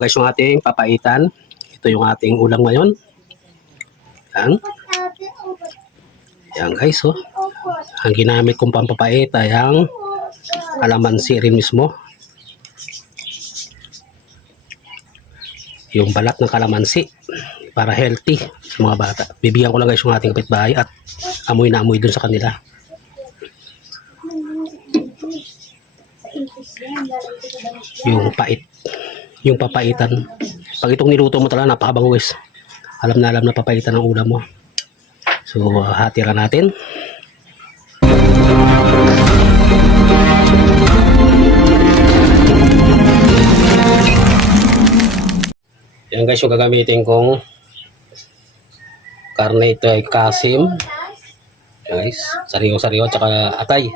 Guys, yung ating papaitan. Ito yung ating ulam ngayon. Yan. Yan guys, oh. Ang ginamit kong pampapait ay ang kalamansi rin mismo. Yung balat ng kalamansi para healthy sa mga bata. Bibigyan ko lang guys yung ating kapitbahay at amoy na amoy dun sa kanila. Yung pait. Yung papaitan. Pag itong niluto mo talaga, napakabango guys. Alam na papaitan ang ulam mo. So, hatiran natin. Yan guys, yung gagamitin kong karne, ito ay kasim. Guys, sariwa-sariwa, tsaka atay.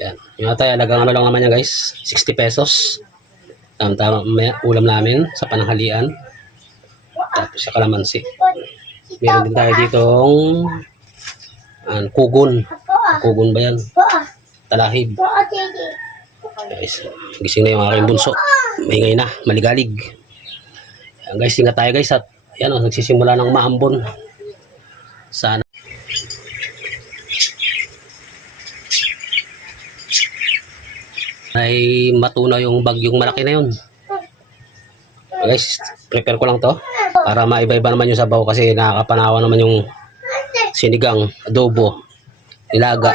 Yan. Yung atay, alagang ano lang naman yan guys, 60 pesos. Tama-tama ulam namin sa pananghalian. Tapos sa kalamansi. Meron din tayo ditong kugon. Kugon ba yan? Talahib. Guys, gising na yung aking bunso. Maingay na, maligalig. Yan guys, ingat tayo guys. At yan, nagsisimula ng maambon. Sana. Ay matunaw yung bagyong malaki na yun. Guys, prepare ko lang to para maiba-iba naman yung sabaw kasi nakakapanawa naman yung sinigang, adobo, nilaga.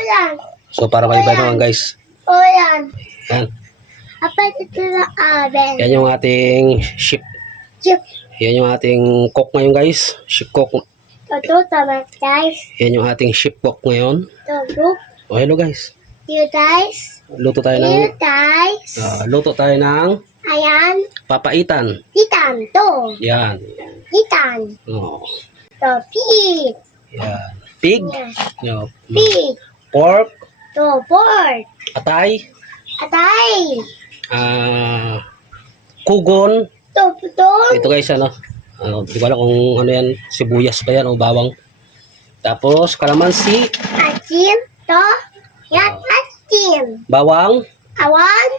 So para maiba naman guys. Yan. Yan yung ating chef. Yan yung ating cook ngayon guys. Chef cook. Yan yung ating chef cook ngayon. Oh, hello guys. Luto tayo ng luto tayo ng papaitan. Yan. Oh. Pig. Yan. Pig. No. Pig. Pork. Pork. Atay. Atay. Kugon. Putol. Ito guys, ano? Hindi ko alam kung ano yan, sibuyas ba yan o bawang. Tapos kalamansi. Asin. Yan. Asin. Bawang. Awan.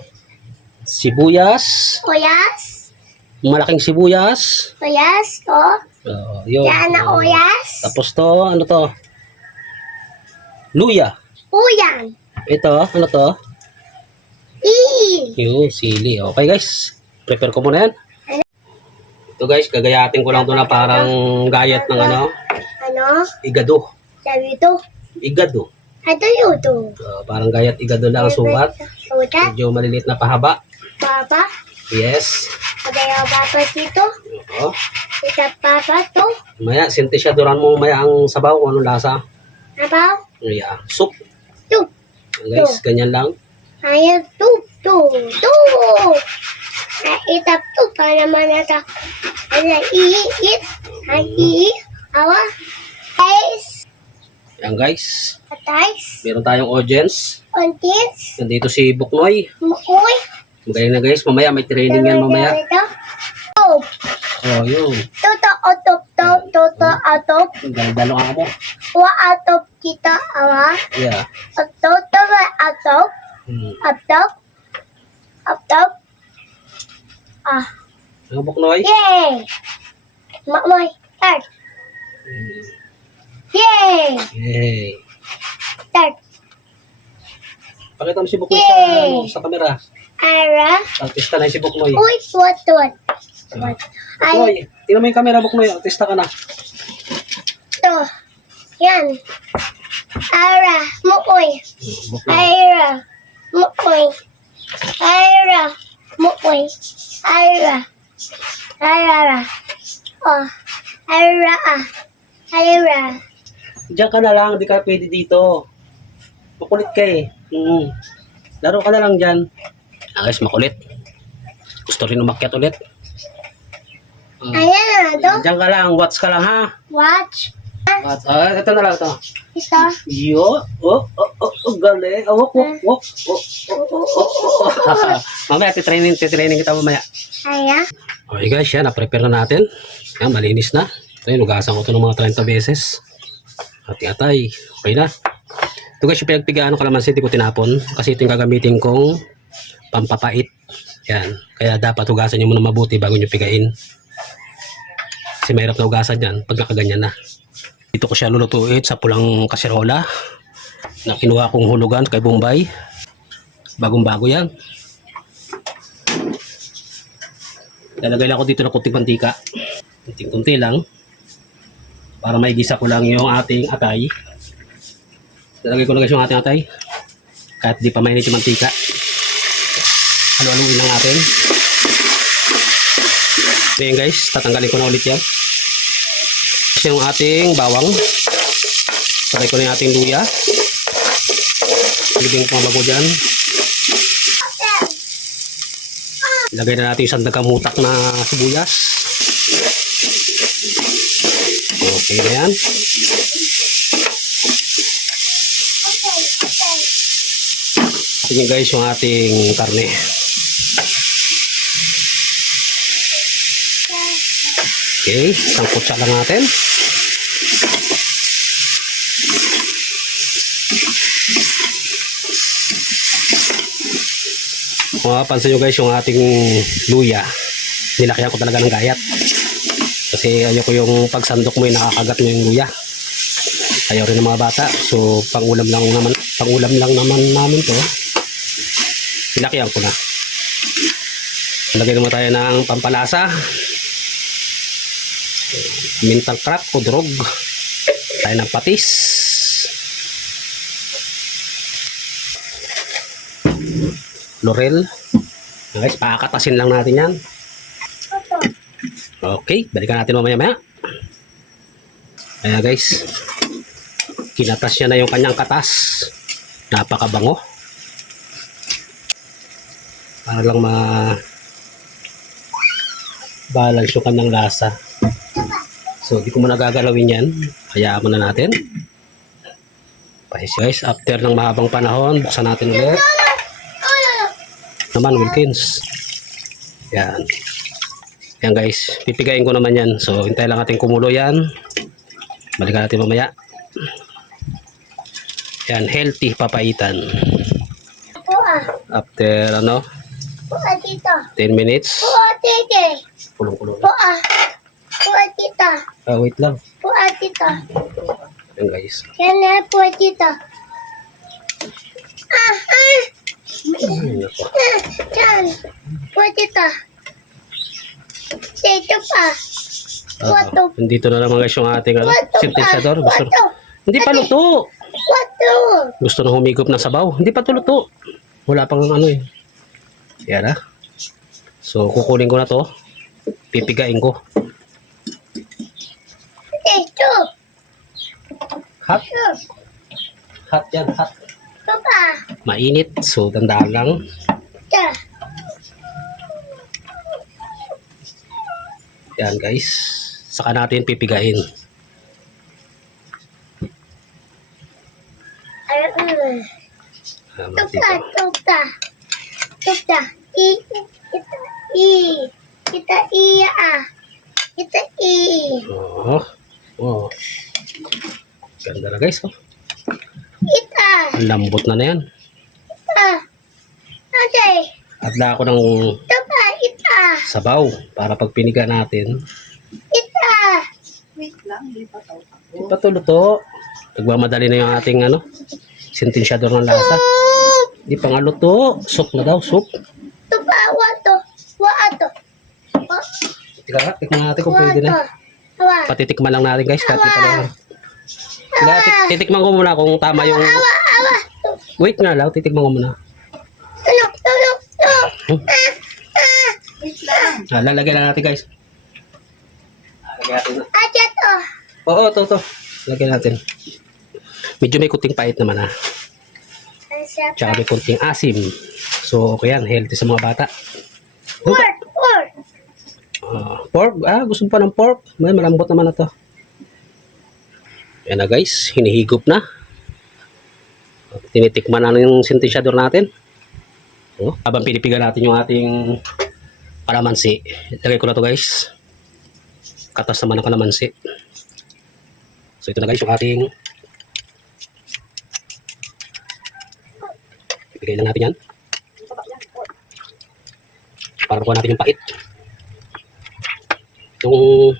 Sibuyas. Oyas. Malaking sibuyas. Oyas. Yun. Yan na oyas. Tapos to, ano to? Luya. Uyan. Ito, ano to? Yung sili. Okay guys, prepare ko muna yan. Ito guys, gagayatin ko lang to na parang gayat ng ano? Igado. Sabi ito. Igado. Ito yun ito. Parang gayat igado lang ang sukat. Medyo maliliit na pahaba. Papa. Yes. Pagaya papa dito. Oo. Ito papa to. Maya, sintisyaduran mo maya ang sabaw kung anong lasa. Apa? Yeah. Soup. Soup. Guys, ganyan lang. Ayan, tup. Itap tup pa naman ito. Ano, iit. Awa. Ice. Yan guys. Atais. Meron tayong audience. Ontis. Nandito si Buknoy. Mukoy. Magaling na guys. Mamaya may training yan mamaya. Tup. Oh, yun. Toto otop top. Toto atop. Dalo nga mo. Wa atop kita awa. Yeah. Toto ba atop. Atop. Atop. Ano Buknoy? Yay! Makmoy. Start. Yay! Yay. Start. Pakita mo si Buknoy Yay! sa camera. Ara. Artista na si Buknoy. Uy, what? Buknoy, tingnan mo yung camera Buknoy. Artista ka na. Ito. Yan. Ara. Mukoy. Buknoy. Ira. Mukoy. Ira. Mukoy. Ira. Ira. Oh. Ira. Ira. Diyan ka na lang. Di ka pwede dito. Makulit ka eh. Laro ka na lang dyan. Guys, makulit. Gusto rin umakyat ulit. Ayan na ito. Diyan ka lang. Watch ka lang ha. Watch. Ito na lang ito. Ito. Yo. Galing. Wok. Mamaya, titraining kita mamaya. Ayan. Okay guys, yan. Na-prepare na natin. Yan, malinis na. Ito yung lugasan ko ito ng mga 30 beses. Hati-atay. Okay na. Ito guys, yung pinagpigaan ng kalamansi, hindi ko tinapon. Kasi ito yung gagamitin kong pampapait. Yan. Kaya dapat hugasan nyo muna mabuti bago nyo pigain. Kasi mahirap na hugasan yan pag nakaganyan na. Dito ko siya lulutuin sa pulang kaserola na kinuha kong hulugan kay Bombay. Bagong-bago yan. Lalagay lang ako dito ng kunting mantika. Kunting-kunti lang. Para maigisa ko lang yung ating atay. Lalagay ko lang guys yung ating atay. Kahit di pa mainit yung mantika. Halo-haluin lang natin. Ayan guys, tatanggalin ko na ulit yan. Kasi yung ating bawang. Sabay ko na yung ating luya. Ilibing ko ang bago dyan. Ilagay na natin yung sandagamutak na sibuyas. Okay na yan. Tingnan guys yung ating karne. Okay, isang kutsa lang natin. Kung mapapansin nyo guys yung ating luya, nilakyan ko talaga ng gayat. Kasi ayoko yung pagsandok mo yung nakakagat mo yung luya. Ayaw rin ng mga bata. So pangulam lang naman namin to. Nilakyan ko na. Lagay naman tayo ng pampalasa. Mintang crack o drog. Tayo ng patis. Laurel. Guys, pakakatasin lang natin yan. Okay, balikan natin mamaya-maya. Ayan guys. Kinatas niya na yung kanyang katas. Napakabango. Para lang balance yung kanyang lasa. So, di ko muna gagalawin yan. Hayaan mo na natin. Guys, after ng mahabang panahon, buksan natin ulit. Naman, Wilkins. Yan. Yan guys, pipigain ko naman yan. So, hintay lang natin kumulo yan. Balikan natin mamaya. Yan, healthy papaitan. After, 10 minutes. Kulong-kulong. Wait lang. Yan guys. Nandito na naman guys yung ating sintetizador. Hindi pa luto. Gusto na humigop ng sabaw. Hindi pa to luto. Wala pang Yan ah. So kukunin ko na to. Pipigain ko. Hot. Hot yan, hot. Mainit. So tandaan lang. Yan guys. Saka natin pipigain. Oh. Ganda na guys. Ang lambot na yan. Adla ako ng sabaw para pag piniga natin. Wait lang, di pa to. Di pa to luto. Nagmamadali na yung ating sentensyador ng lasa. Di pa nga luto. Soup na daw, soup. Tikman natin kung pwede na. Patitikman lang natin guys. Titikman ko muna kung tama yung... Wait nga lang, titikman ko muna. Wait lang. Lalagyan na natin guys. Lalagyan natin na. Oo, to. Lagyan natin. Medyo may kunting pait naman Tsaka may kunting asim. So, okay yan. Healthy sa mga bata. Pork. Gusto pa ng pork. May malambot naman na to. Yan na guys. Hinihigop na. Tinitikman na yung sentensyador natin. Habang pinipiga natin yung ating kalamansi. Lagay ko na to guys. Katas naman ang kalamansi. So ito na guys yung ating pipigay lang natin yan. para makuha natin yung pait. Yung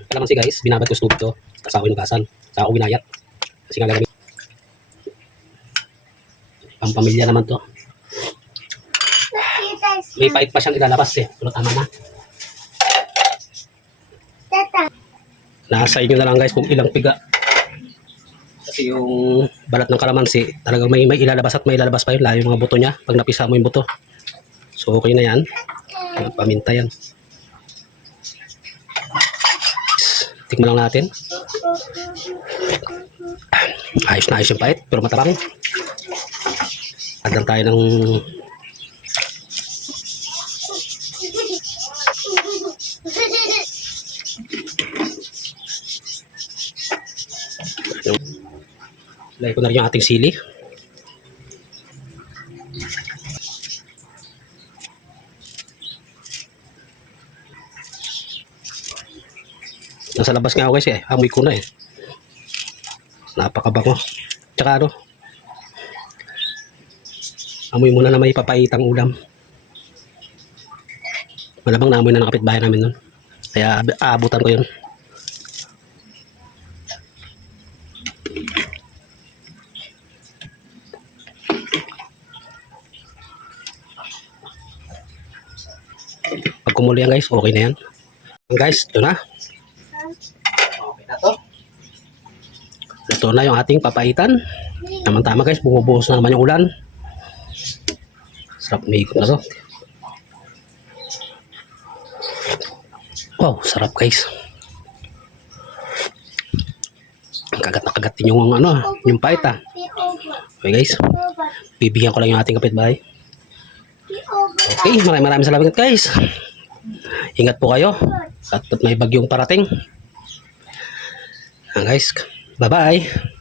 kalamansi guys, binabad ko sa tubig to. Tapos ako inugasan. Saka ako winayat. Kasi nga gagamit. Pampamilya naman to. May pait pa siyang ilalabas eh. Pero tama na. Nasa inyo na lang guys kung ilang piga. Kasi yung balat ng kalamansi, talagang may ilalabas at may ilalabas pa yun. Layo yung mga buto niya. Pag napisa mo yung buto. So okay na yan. Paminta yan. Tikman lang natin. Ayos na ayos yung pait, pero matabang. Agdan tayo ng lagay ko na rin yung ating sili. Nasa labas nga ako guys eh. Amoy ko na eh. Napakabango. Tsaka ano, amoy muna na may papaitang ulam. Malabang na amoy na ng kapitbahay namin nun. Kaya aabutan ko yun. Pag kumulo yan guys, okay na yan. Guys, ito na. Okay na to. Ito na yung ating papaitan. Tama-tama guys, bumubuhos na naman yung ulan. Sarap umikot na to. Wow, sarap guys. Kagat na kagat din yung ano, yung pait ah. Okay guys, bibigyan ko lang yung ating kapitbahay. Okay, maraming salamat guys. Ingat po kayo at may bagyong parating. Guys, bye-bye.